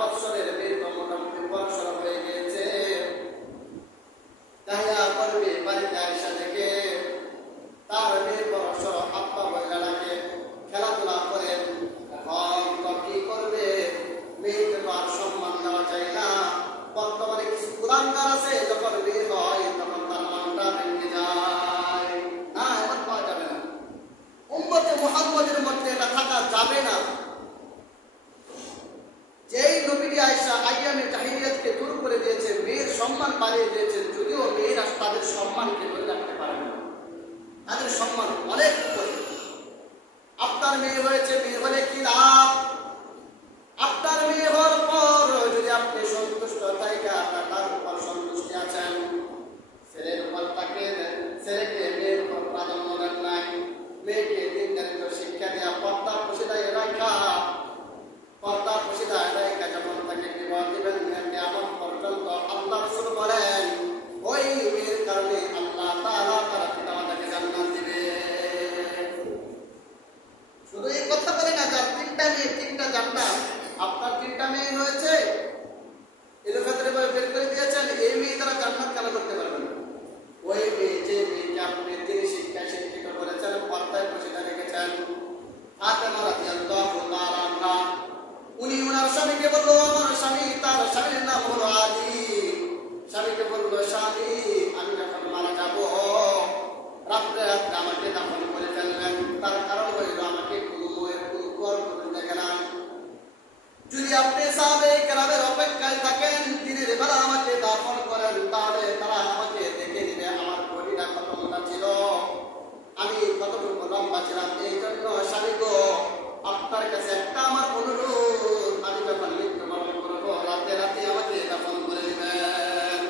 বছরের মেয়ে তো মোটামুটি বড়সড় হয়ে গিয়েছে। দাহিয়া করবে বাড়িতে আয়সা থেকে তার মেয়ে বড়সড় আব্বা বলে ডাকে, খেলাধুলা করেন। এখন তো কি করবে, মেয়েকে তো আর সম্মান দেওয়া যায় না। বর্তমানে কিছু কুলাঙ্গার আছে, যখন বিয়ে হয় তখন তার মনটা ভেঙে যায়। না, এমন পাওয়া যাবে না। উম্মতে মুহাম্মদের মধ্যে এটা থাকা যাবে না। যেই নবী আয়েশা আইয়ামে জাহিলিয়াতকে দূর করে দিয়েছে, মেয়ের সম্মান বাড়িয়ে দিয়েছেন, যদিও মেয়েরা তাদের সম্মানকে ধরে রাখতে পারে না, তাদের সম্মান অনেক উপরে। আপনার মেয়ে হয়েছে, মেয়ে হলে কি লাভ? আপনার মেয়ে হওয়ার পর যদি আপনি সন্তুষ্ট থাকেন, আপনার তার উপর সন্তুষ্টি আছেন, ছেলের উপর তাকে ছেলেকে মেয়ের উপর প্রাধান্য দেন নাই, মেয়েকে দিনদারিত্ব শিক্ষা দেওয়া, পর্দার প্রশিদায় রাখা, পর্দার প্রশিদায় রাখা যখন তাকে বিবাহ দিবেন কিয়ামত পর্যন্ত আল্লাহ রাসূল বলেন ওই মেয়ের কারণে আল্লাহ তাআলা তার পিতামাতাকে জান্নাত দিবে। শুধু এই কথা বলে না, যার তিনটা মেয়ে তিনটা জান্নাত, আপনার তিনটা মেয়ে হয়েছে, এর ক্ষেত্রে বের করে দিয়েছেন, এই মেয়ে তারা জান্নাত কেন করতে পারবেন? ওই মেয়ে যে মেয়েকে আপনি তিনি শিক্ষা শিক্ষিত করেছেন, পর্দায় প্রশিদা রেখেছেন। ফাতেমা রাদিয়াল্লাহু তাআলা আনহা, উনি ওনার স্বামীকে বললো, আমার স্বামী, তার স্বামীর নাম হলো আলী, স্বামীকে বললো স্বামী আমি যখন মারা যাব রাত্রে রাত্রে আমাকে দাফন করে ফেলবেন। তার কারণ হইল আমাকে কোনো বইয়ের কোনো কুয়ার করে দেখে না। যদি আপনি সাহাবে কেরামের অপেক্ষায় থাকেন, দিনের বেলা আমাকে দাফন করেন, তাহলে তারা আমাকে দেখে নিবে আমার বডিটা কত মোটা ছিল, আমি কতটুকু লম্বা ছিলাম। এই জন্য স্বামী গো, আপনার কাছে একটা আমার অনুরোধ, আমি যখন মৃত্যুবরণ করবো রাতে রাতে আমাকে দাফন করে দিবেন।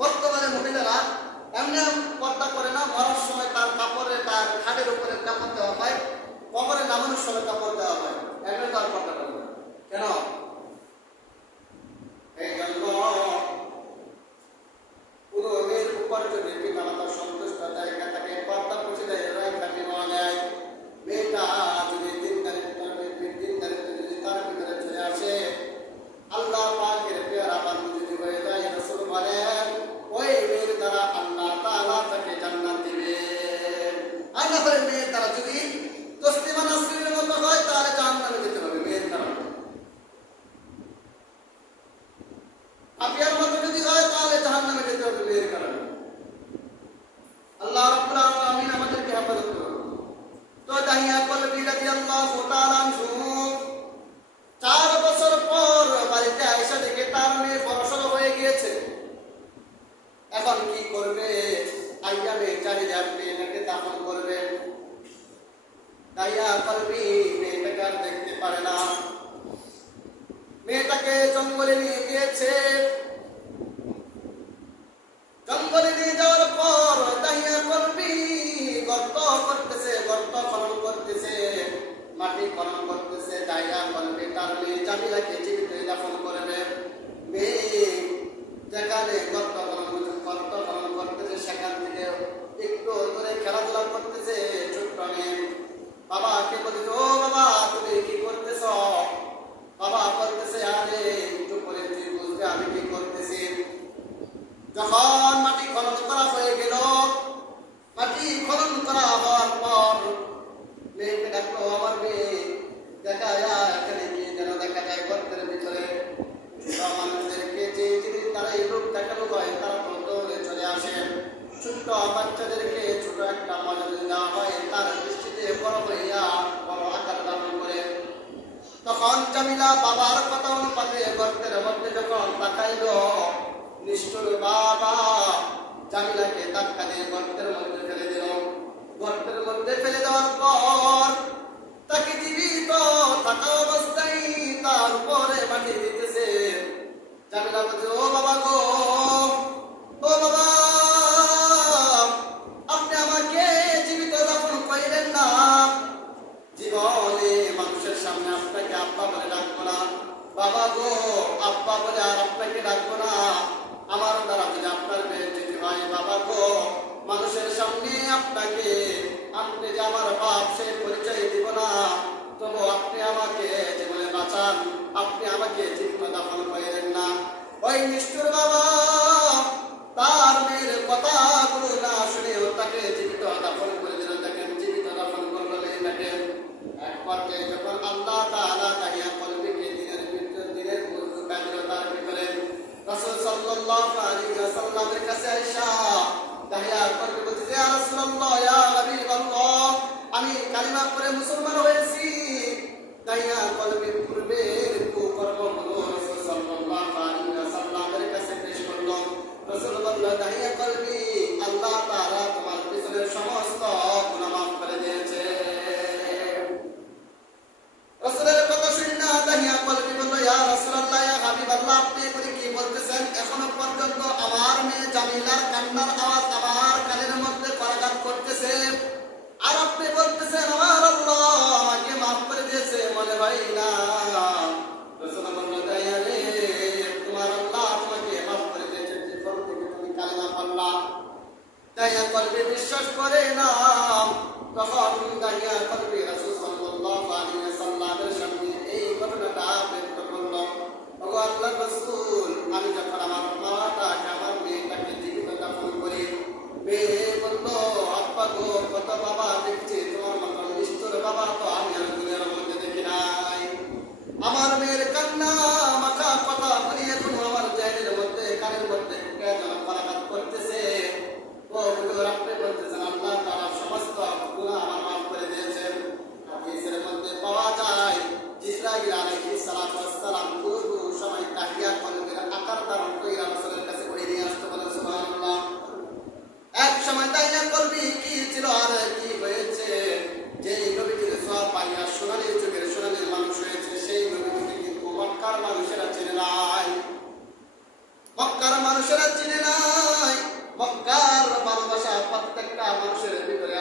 বর্তমানে মহিলারা এমনি পর্দা করে না, মরার সময় তার কাপড়ে, তার খাটের উপরে কাপড় দেওয়া হয়, কবরে নামানোর সময় কাপড় দেওয়া হয়, এমনি তার পর্দা করে না। কেন? এই জন্য পুরো মেয়ের উপর যদি পিতামাতার সন্তুষ্ট জায়গা থাকে, পর্দা প্রশিদায় রাখা বিবাহ নেয়, মেয়েটা যদি দিনদারিত্ব যদি তার ভিতরে চলে আসে, আল্লাহ পাকের পেয়ারা বান্দা যদি হয়ে যায়, রাসূল বলেন ওই মেয়ের দ্বারা আল্লাহ তাআলা তাকে জান্নাত দিবে। আর না হলে মেয়ের দ্বারা যদি তসলিমা নাসরিনের মতো হয়, তাহলে জাহান্নামে যেতে হবে মেয়ের কারণে। আপিয়ার মতো যদি হয়, তাহলে জাহান্নামে যেতে হবে মেয়ের কারণে। আল্লাহ রাব্বুল আলামিন আমাদেরকে হেফাজত করুন। তো দাহিয়া কলবি রাদিয়াল্লাহু তাআলা আনহু 4 বছর পর বাড়িতে আয়েশা থেকে তার মেয়ে বড়সড় হয়ে গিয়েছে। এখন কি করবে? আইয়ামে জাহিলিয়াত মেয়েটাকে দাফন করবে। দাহিয়া কলবি মেয়েটাকে আর দেখতে পারে না, মেয়েটাকে জঙ্গলে নিয়ে গিয়েছে। জঙ্গলে নিয়ে যাওয়ার পর দাহিয়া কলবি গর্ত করতেছে, গর্ত খনন করতেছে, মাটি খনন করতেছে। দাহিয়া কলবি তার মেয়ে জামিলাকে জীবিত দাফন করবে। মেয়ে যেখানে গর্ত খনন করতেছে, সেখান থেকে একটু দূরে খেলাধুলা করতেছে ছোট্ট মেয়ে। বাবাকে বলছে, ও বাবা তুমি কি করতেছ? বাবা বলতেছে, আরে একটু পরে তুই বুঝবে আমি কি করতেছি। যখন মাটি খনন করা হয়ে গেল, মাটি খনন করা হওয়ার পর মেয়েকে ডাকলো, আমার মেয়ে দেখা যায় এখানে গিয়ে যেন দেখা যায় গর্তের ভিতরে মানুষদেরকে যে জিনিস তারা এই রূপ দেখানো হয়, তারা তো দৌড়ে চলে আসে। ছোট্ট বাচ্চাদেরকে ছোট একটা মজা দেওয়া হয়, তার দৃষ্টিতে বড় হইয়া বড় আকার ধারণ করে। তখন জামিলা বাবার কথা অনুপাতে গর্তের মধ্যে যখন তাকাইল, নিষ্ঠুর বাবা জামিলাকে ধাক্কা দিয়ে গর্তের মধ্যে ফেলে দিল। গর্তের মধ্যে ফেলে দেওয়ার পর তাকে জীবিত থাকা অবস্থায় তার উপরে মাটি দিতেছে। জামিলা বলছে, ও বাবা গো, ও বাবা আপনি আমাকে জীবিত দাফন করিলেন না। জীবনে মানুষের সামনে আপনাকে আব্বা বলে ডাকবো না, বাবা গো আব্বা বলে আর আপনাকে ডাকবো না। আমার দ্বারা যদি আপনার বেঁচে হয়, বাবা গো মানুষের সামনে আপনাকে, আপনি যে আমার বাপ সে পরিচয় দিব না, তবু আপনি আমাকে জীবনে বাঁচান, আপনি আমাকে জীবিত দাফন করেন না। ওই নিষ্ঠুর বাবা তার মেয়ের কথাগুলো না শুনেও তাকে জীবিত দাফন করে দিল। দেখেন জীবিত দাফন করলো মেয়েটাকে। এক পর্যায়ে যখন আল্লাহ তাআলা তাহিয়া কলবিকে দিনের বুজুর্গ কাজল তার ভিতরে রাসূল সাল্লাল্লাহু আলাইহি ওয়াসাল্লামের কাছে আয়েশা তাহিয়া কলবি বলতে, ইয়া রাসূলুল্লাহ, ইয়া হাবিবাল্লাহ, আমি কালিমা পড়ে মুসলমান হয়েছি। তাহিয়া কলবি পূর্বে কুকর্মগুলো রাসূল সাল্লাল্লাহু আলাইহি ওয়াসাল্লামের কাছে পেশ করলো। রাসূল বললেন, তাহিয়া কলবি, আল্লাহ তাআলা তোমার পিছনের সমস্ত গুনাহ মাফ করে দিয়েছে। রাসূলের কথা শুনে না তাহিয়া কলবি বলল, ইয়া রাসূলুল্লাহ, ইয়া হাবিবাল্লাহ, আপনি এগুলি কি বলতেছেন? এখনো পর্যন্ত আমার মেয়ে জামিলার কান্নার আওয়াজ আমার কানের মধ্যে করাঘাত করতেছে, আর আপনি বলতেছেন আমার আল্লাহ আমাকে মাফ করে দিয়েছে, মনে হয় না। রাসূল বলল, তাইয়া রে, তোমার আল্লাহ তোমাকে মাফ করে দিয়েছে যখন থেকে তুমি কালিমা পড়লা। তাইয়া কলবি বিশ্বাস করে না। তখন তাইয়া কলবি রাসূল সাল্লাল্লাহু আলাইহি ওয়াসাল্লামের সামনে এই ঘটনাটা ব্যক্ত করল। ওগো আল্লাহর রাসূল, আমি যখন আমার মাটাকে আমার মেয়েটাকে জীবিত দাফন করি, মেয়ে বলল, আব্বা গো, কত বাবা দেখছি, তোমার মতো নিষ্ঠুর বাবা তো আমি আর দুনিয়ার মধ্যে দেখি নাই। আমার মেয়ের কান্না মাথা কথা বলি এখন আমার জায়গার মধ্যে কানের মধ্যে যেন করাঘাত করতেছে। ও হুজুর, আপনি বলতেছেন আল্লাহ তাআলা সমস্ত গুনাহ আমার মাফ করে দিয়েছেন। হাদিসের মধ্যে পাওয়া যায় জিবরাইল আলাইহিস সালাতু ওয়াস সালাম পুরো সময় তাহিয়া কলবের আকার ধারণ করে রাসূলের কাছে ওই নিয়ে আসতে বলেন। সুবহানাল্লাহ। এক সময় তাহিয়া কলবি কি ছিল আর কি হয়েছে, যে নবীজির সওয়াব পাইয়া সোনালী যুগের সোনালীর মানুষ হয়েছে, সেই নবীজিকে কিন্তু মক্কার মানুষেরা চিনে নাই। মক্কার মানুষেরা চিনে নাই। মক্কার ভালোবাসা প্রত্যেকটা মানুষের ভিতরে